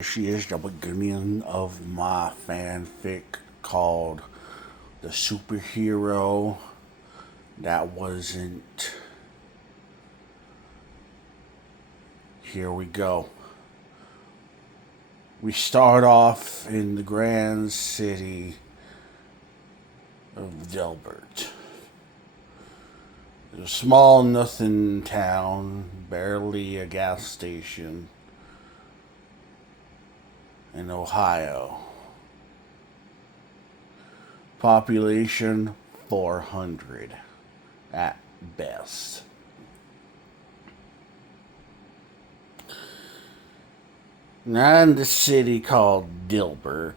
She is the beginning of my fanfic called The Superhero That Wasn't. Here we go. We start off in the grand city of Delbert. It's a small nothing town, barely a gas station in Ohio. Population 400 at best. Now in the city called Dilbert,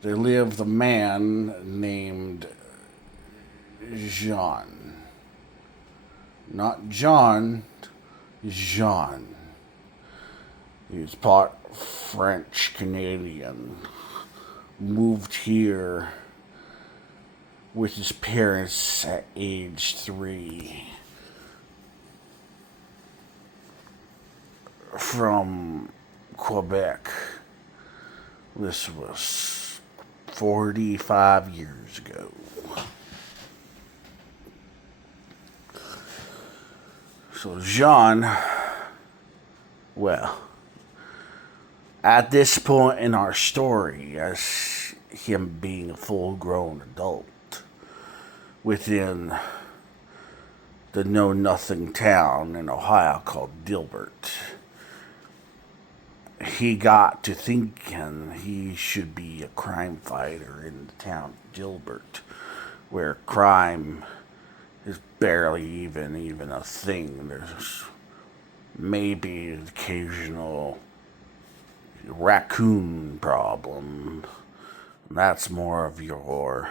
there lived a man named Jean. Not John, Jean. He was part French Canadian. Moved here with his parents at age 3 from Quebec. This was 45 years ago. So Jean, well, at this point in our story, as him being a full-grown adult within the know-nothing town in Ohio called Dilbert, he got to thinking he should be a crime fighter in the town of Dilbert, where crime is barely even a thing. There's maybe an occasional raccoon problem. That's more of your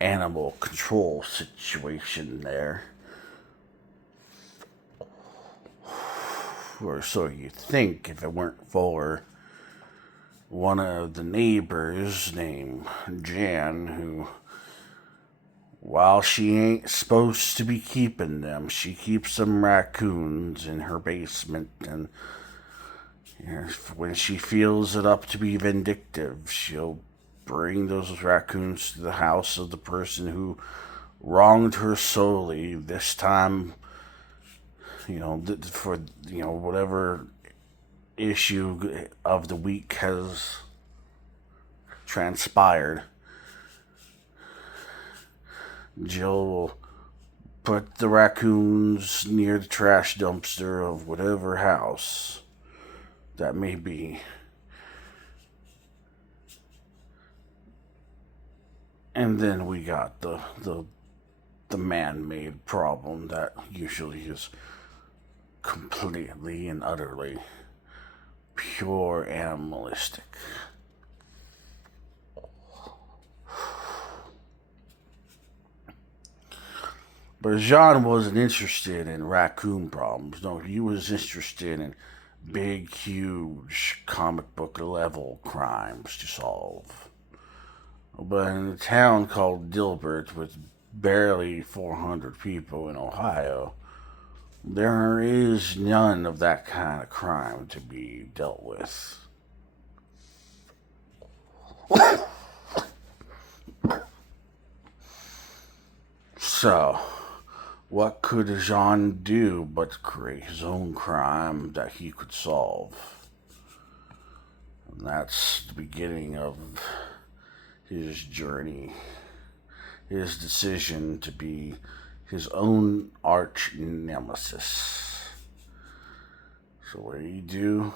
animal control situation there. Or so you think, if it weren't for one of the neighbors named Jan, who, while she ain't supposed to be keeping them, she keeps some raccoons in her basement, and when she feels it up to be vindictive, she'll bring those raccoons to the house of the person who wronged her solely. This time, for whatever issue of the week has transpired, Jill will put the raccoons near the trash dumpster of whatever house that may be. And then we got the man-made problem that usually is completely and utterly pure animalistic. But Jean wasn't interested in raccoon problems. No, he was interested in big, huge, comic book level crimes to solve. But in a town called Dilbert, with barely 400 people in Ohio, there is none of that kind of crime to be dealt with. So, what could Jean do but create his own crime that he could solve? And that's the beginning of his journey, his decision to be his own arch nemesis. So what did he do?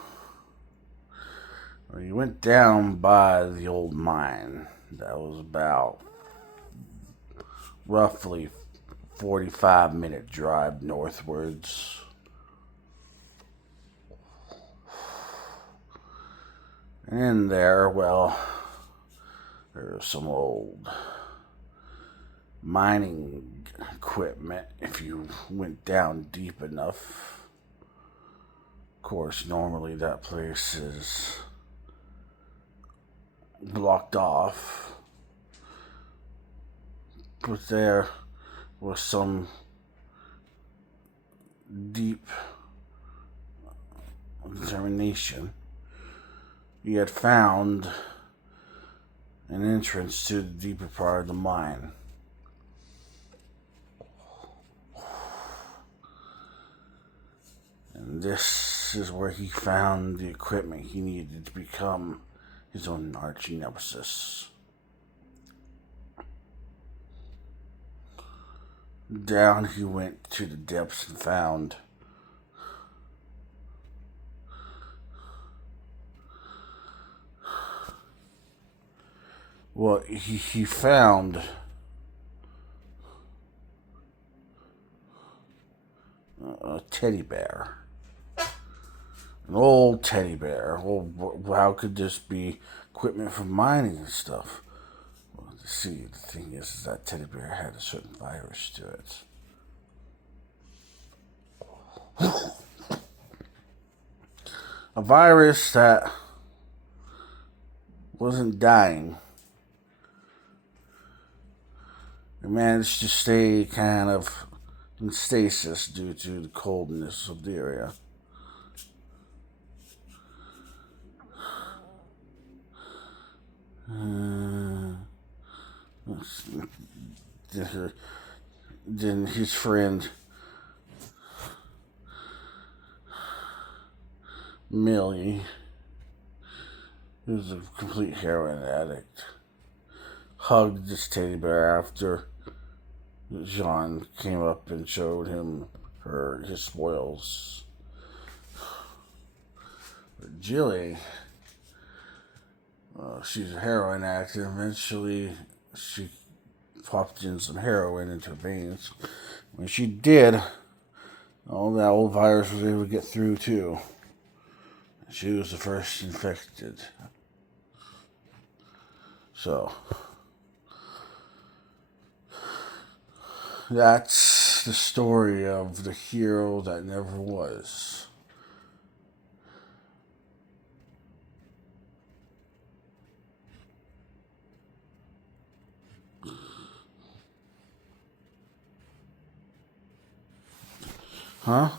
Well, he went down by the old mine that was about roughly 45-minute drive northwards. And in there, well, there's some old mining equipment if you went down deep enough. Of course, normally that place is blocked off. But there was some deep determination, he had found an entrance to the deeper part of the mine. And this is where he found the equipment he needed to become his own arch nemesis. Down he went to the depths and found he found a teddy bear. An old teddy bear. Well, how could this be equipment for mining and stuff? Well, see, the thing is that teddy bear had a certain virus to it. A virus that wasn't dying. It managed to stay kind of in stasis due to the coldness of the area. Then his friend Millie, who's a complete heroin addict, hugged this teddy bear after Jean came up and showed him his spoils. But Jilly, she's a heroin addict, and eventually she popped in some heroin into her veins. When she did, all that old virus was able to get through too. She was the first infected. So, that's the story of the hero that never was. Huh?